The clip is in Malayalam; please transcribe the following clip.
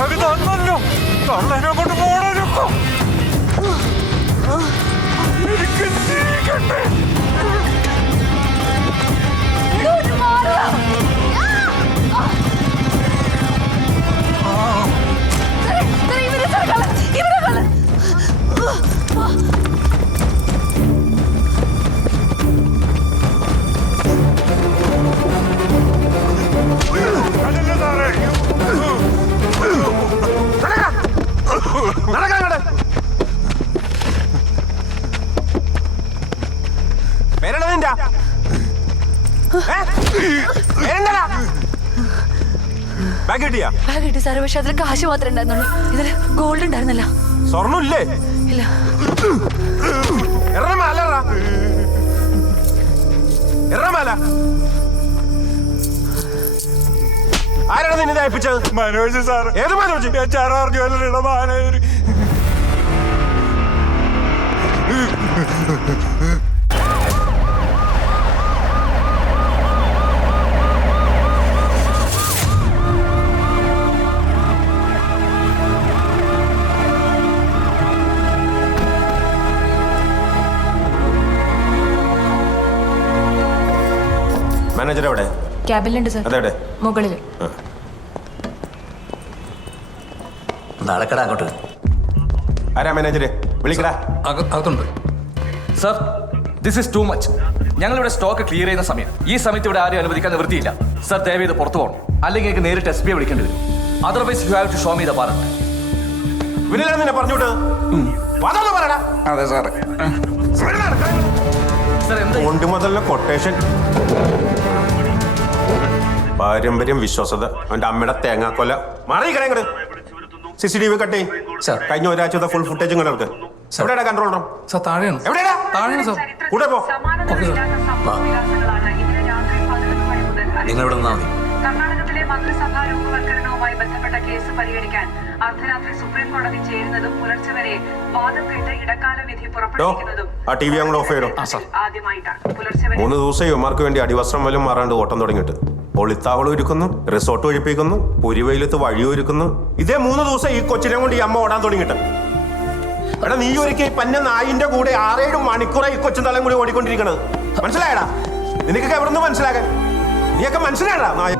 ബാഗ് തന്നല്ലോ, കള്ളനെ കൊണ്ട് പോകണോ? എനിക്ക് ജീവിക്കട്ടെ. ബാഗ് കിട്ടി സാറേ, പക്ഷെ അതിൽ കാശ് മാത്രമേ ഉണ്ടായിരുന്നുള്ളൂ. ഇതില് ഗോൾഡ് ഉണ്ടായിരുന്നില്ല. സ്വർണ്ണല്ലേ? ഇല്ല. ആരാണ് നിന്നെ അയപ്പിച്ചത്? മനോജ് സാർ. ഏത് മനോജ്? HR ജ്വല്ലറിയുടെ മാനേജർ. മാനേജർ എവിടെ? ക്യാബിലുണ്ട് സാർ. അതെവിടെ? മുകളിൽ. നടക്കടാ അങ്ങോട്ട്. ആരാ മാനേജര്? വിളിക്കടാ. അകത്തുണ്ട് sir. This is too much. ഞങ്ങളിവിടെ സ്റ്റോക്ക് ക്ലിയർ ചെയ്യുന്ന സമയം, ഈ സമയത്ത് ഇവിടെ ആരും അനുവദിക്കാൻ നിവൃത്തിയില്ല. സർ ദയവ് ചെയ്ത് പുറത്തു പോകണം, അല്ലെങ്കിൽ എനിക്ക് നേരിട്ട് SPയെ വിളിക്കേണ്ടി വരും. Otherwise you have to show me the part. നിന്നെ പറഞ്ഞോട്ട് പറയടാ. അതെ സാറേ. സർ എന്താ കൊണ്ടുമുതലിന്റെ കൊട്ടേഷൻ? പാരമ്പര്യം, വിശ്വാസത, അവന്റെ അമ്മയുടെ തേങ്ങാക്കൊല. മാറിയിക്കണേ. CCTV കട്ട് ചെയ്യും. കഴിഞ്ഞ ഒരാഴ്ചത്തെ ഫുൾ ഫുട്ടേജ് ഇങ്ങനെ എടുക്ക്. എവിടെയാ കൺട്രോൾ റൂം? സാർ താഴെയാണ്. എവിടെയാ? താഴെയാണ് സാർ. കൂടെ പോ. നിങ്ങളിവിടെ നിന്നാ മതി. കർണാടകത്തിലെ മന്ത്രിസഭാ രൂപവൽക്കരണവുമായി ബന്ധപ്പെട്ട കേസ് പരിഗണിക്കാൻ അർദ്ധരാത്രി സുപ്രീം കോടതി ചേരുന്നതും പുലർച്ചെ വരെ വാദം കേട്ട് ഇടക്കാല വിധി പുറപ്പെടുവിക്കുന്നതും ആ TV അങ്ങോട്ട് ഓഫ് ചെയ്യണോ? ആദ്യമായിട്ടാണ്. പുലർച്ചെ 3 ദിവസം യുവമാർക്ക് വേണ്ടി അടിവസ്ത്രം വല്ലതും മാറാണ്ട് ഓട്ടം തുടങ്ങിയിട്ട് ഒളിത്താവളം ഒരുക്കുന്നു, റിസോർട്ട് ഒഴിപ്പിക്കുന്നു, പുരിവെയിലത്ത് വഴിയൊരുക്കുന്നു. ഇതേ 3 ദിവസം ഈ കൊച്ചിനെ കൊണ്ട് ഈ അമ്മ ഓടാൻ തുടങ്ങിയിട്ട്. എടാ, നീ ഒരിക്കൽ പന്ന നായിന്റെ കൂടെ 6-7 മണിക്കൂറായി ഈ കൊച്ചും തലയും കൂടി ഓടിക്കൊണ്ടിരിക്കണത്. മനസ്സിലായടാ? നിനക്കൊക്കെ എവിടെ നിന്ന് മനസ്സിലാക്കാൻ? നീയൊക്കെ മനസ്സിലായടാ നായ?